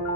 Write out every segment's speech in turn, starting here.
My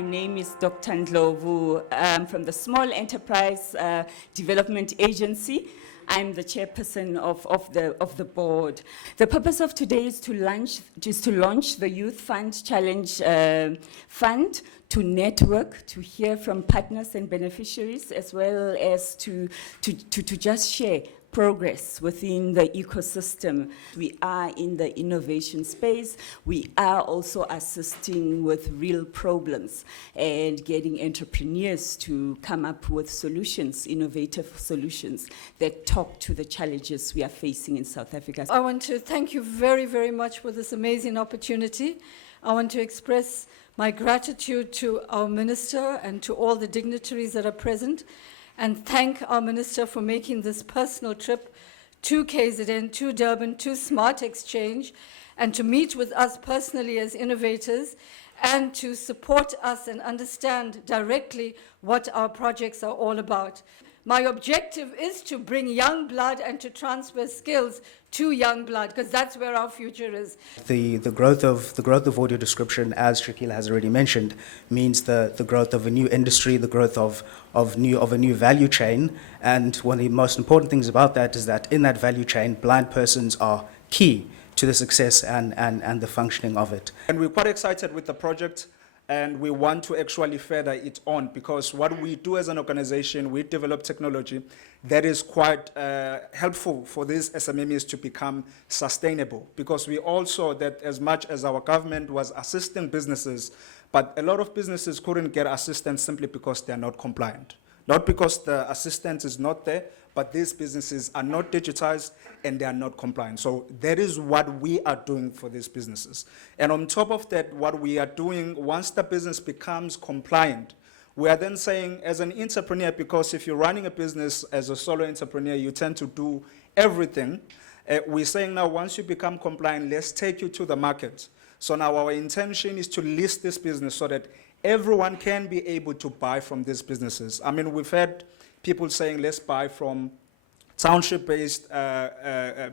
name is Dr. Ndlovu. I'm from the Small Enterprise Development Agency. I'm the chairperson of the board. The purpose of today is to launch the Youth Fund Challenge Fund, to network, to hear from partners and beneficiaries, as well as to just share progress within the ecosystem. We are in the innovation space. We are also assisting with real problems and getting entrepreneurs to come up with solutions, innovative solutions that talk to the challenges we are facing in South Africa. I want to thank you very, very much for this amazing opportunity. I want to express my gratitude to our minister and to all the dignitaries that are present, and thank our minister for making this personal trip to KZN, to Durban, to Smart Exchange, and to meet with us personally as innovators, and to support us and understand directly what our projects are all about. My objective is to bring young blood and to transfer skills to young blood, because that's where our future is. The growth of audio description, as Shakila has already mentioned, means the growth of a new industry, the growth of a new value chain. And one of the most important things about that is that in that value chain, blind persons are key to the success and the functioning of it. And we're quite excited with the project, and we want to actually further it on, because what we do as an organization, we develop technology that is quite helpful for these SMMEs to become sustainable, because we all saw that as much as our government was assisting businesses, but a lot of businesses couldn't get assistance simply because they're not compliant. Not because the assistance is not there, but these businesses are not digitized and they are not compliant. So that is what we are doing for these businesses. And on top of that, what we are doing, once the business becomes compliant, we are then saying, as an entrepreneur, because if you're running a business as a solo entrepreneur, you tend to do everything. We're saying now, once you become compliant, let's take you to the market. So now our intention is to list this business so that everyone can be able to buy from these businesses. I mean, we've had people saying, let's buy from township-based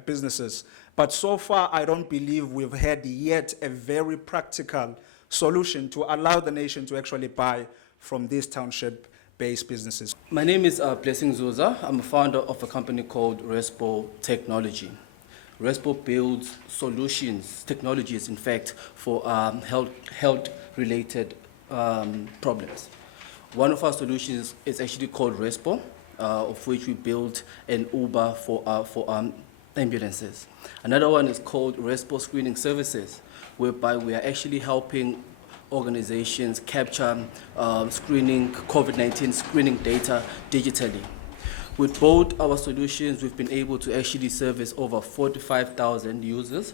businesses. But so far, I don't believe we've had yet a very practical solution to allow the nation to actually buy from these township-based businesses. My name is Blessing Zuza. I'm a founder of a company called Respo Technology. Respo builds solutions, technologies, in fact, for health-related problems. One of our solutions is actually called Respo, of which we built an Uber for ambulances. Another one is called Respo Screening Services, whereby we are actually helping organizations capture screening, COVID-19 screening data digitally. With both our solutions, we've been able to actually service over 45,000 users.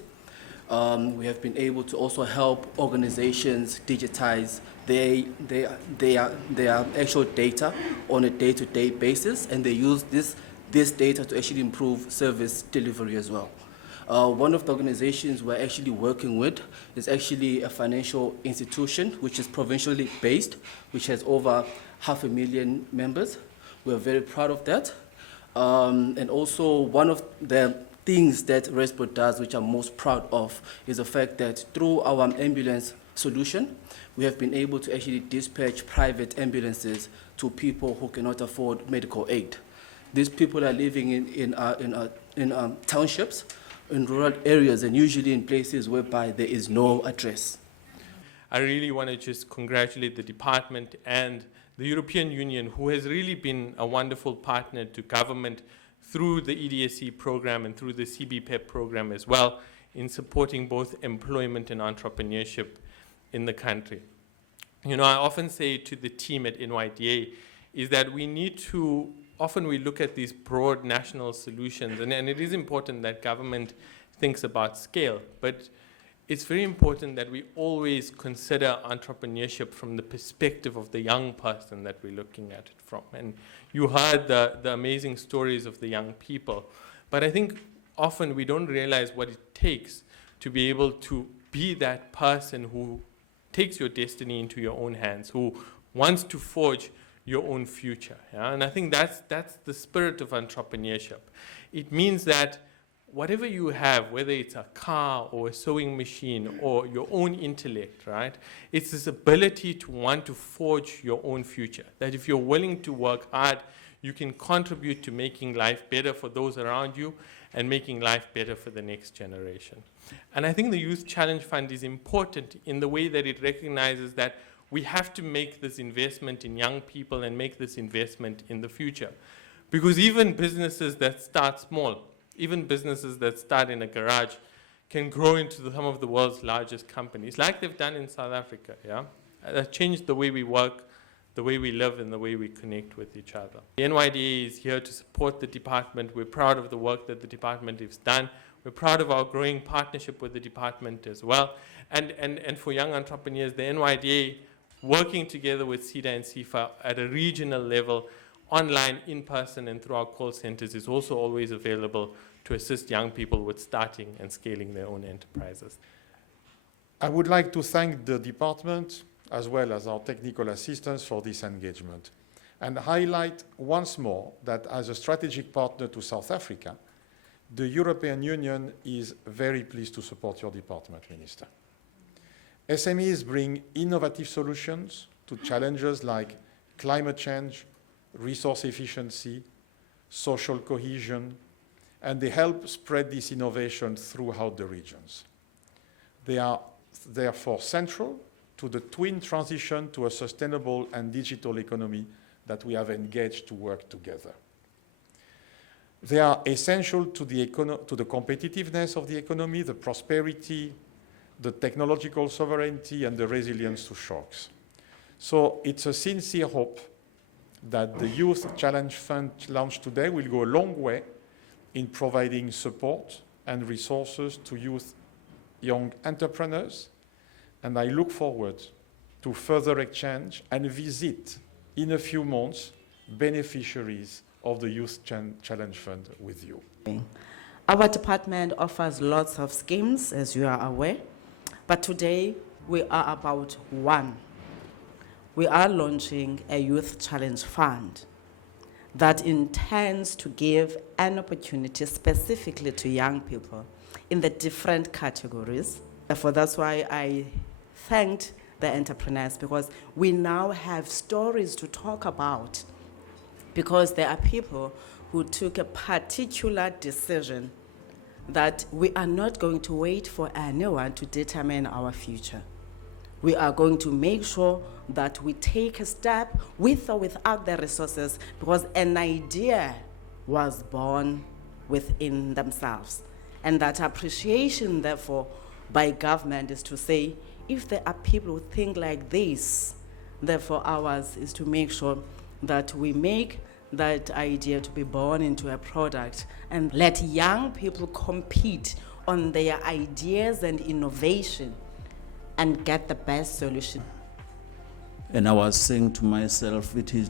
We have been able to also help organizations digitize their actual data on a day-to-day basis, and they use this data to actually improve service delivery as well. One of the organizations we're actually working with is actually a financial institution which is provincially based, which has over 500,000 members. We're very proud of that. And also one of the things that Respo does, which I'm most proud of, is the fact that through our ambulance solution, we have been able to actually dispatch private ambulances to people who cannot afford medical aid. These people are living in townships, in rural areas, and usually in places whereby there is no address. I really want to just congratulate the department and the European Union, who has really been a wonderful partner to government through the EDSE program and through the CBPEP program as well, in supporting both employment and entrepreneurship in the country. You know, I often say to the team at NYDA is that we need to, often we look at these broad national solutions, and it is important that government thinks about scale, but it's very important that we always consider entrepreneurship from the perspective of the young person that we're looking at it from. And you heard the amazing stories of the young people, but I think often we don't realize what it takes to be able to be that person who takes your destiny into your own hands, who wants to forge your own future. Yeah? And I think that's the spirit of entrepreneurship. It means that whatever you have, whether it's a car or a sewing machine or your own intellect, right? It's this ability to want to forge your own future. That if you're willing to work hard, you can contribute to making life better for those around you and making life better for the next generation. And I think the Youth Challenge Fund is important in the way that it recognizes that we have to make this investment in young people and make this investment in the future. Because even businesses that start small, even businesses that start in a garage, can grow into some of the world's largest companies, like they've done in South Africa, yeah? That changed the way we work, the way we live, and the way we connect with each other. The NYDA is here to support the department. We're proud of the work that the department has done. We're proud of our growing partnership with the department as well. And for young entrepreneurs, the NYDA, working together with CEDA and CIFA at a regional level, online, in person, and through our call centers, is also always available to assist young people with starting and scaling their own enterprises. I would like to thank the department as well as our technical assistants for this engagement and highlight once more that as a strategic partner to South Africa, the European Union is very pleased to support your department, Minister. SMEs bring innovative solutions to challenges like climate change, resource efficiency, social cohesion, and they help spread this innovation throughout the regions. They are therefore central to the twin transition to a sustainable and digital economy that we have engaged to work together. They are essential to the competitiveness of the economy, the prosperity, the technological sovereignty, and the resilience to shocks. So it's a sincere hope that the Youth Challenge Fund launched today will go a long way in providing support and resources to youth young entrepreneurs, and I look forward to further exchange and visit in a few months beneficiaries of the Youth Challenge Fund with you. Our department offers lots of schemes, as you are aware, but today we are about one. We are launching a Youth Challenge Fund that intends to give an opportunity specifically to young people in the different categories. Therefore, that's why I thanked the entrepreneurs, because we now have stories to talk about, because there are people who took a particular decision that we are not going to wait for anyone to determine our future. We are going to make sure that we take a step with or without the resources, because an idea was born within themselves. And that appreciation, therefore, by government is to say, if there are people who think like this, therefore ours is to make sure that we make that idea to be born into a product and let young people compete on their ideas and innovation and get the best solution. And I was saying to myself, it is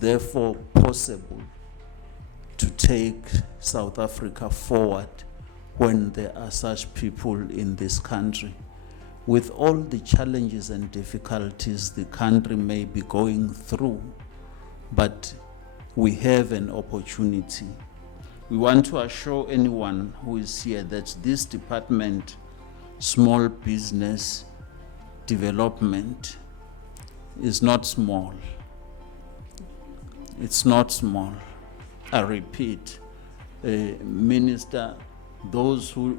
therefore possible to take South Africa forward when there are such people in this country. With all the challenges and difficulties the country may be going through, but we have an opportunity. We want to assure anyone who is here that this department, small business development, is not small. It's not small. I repeat, Minister, those who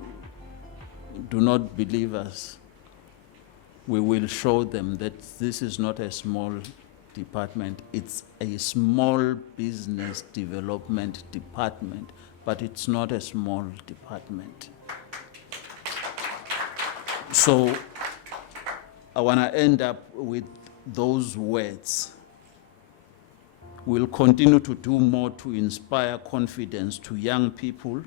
do not believe us, we will show them that this is not a small department, it's a small business development department, but it's not a small department. So I want to end up with those words. We'll continue to do more to inspire confidence to young people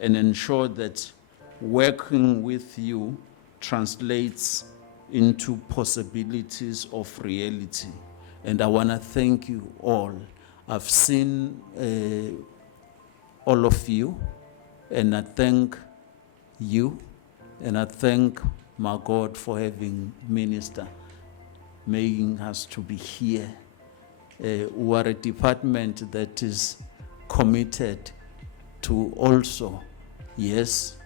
and ensure that working with you translates into possibilities of reality. And I want to thank you all. I've seen all of you, and I thank you, and I thank my God for having Minister, making us to be here We are a department that is committed to also, yes,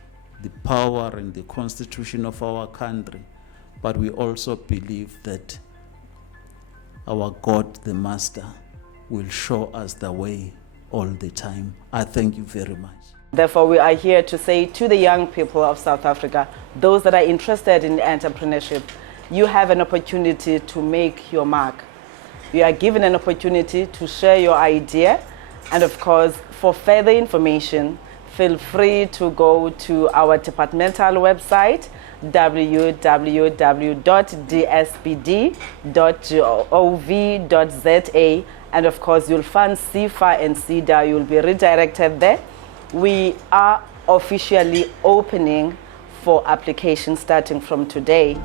the power and the constitution of our country, but we also believe that our God, the Master, will show us the way all the time. I thank you very much. Therefore, we are here to say to the young people of South Africa, those that are interested in entrepreneurship, you have an opportunity to make your mark. You are given an opportunity to share your idea. And of course, for further information, feel free to go to our departmental website, www.dsbd.gov.za. And of course, you'll find CFA and CEDA. You'll be redirected there. We are officially opening for applications starting from today.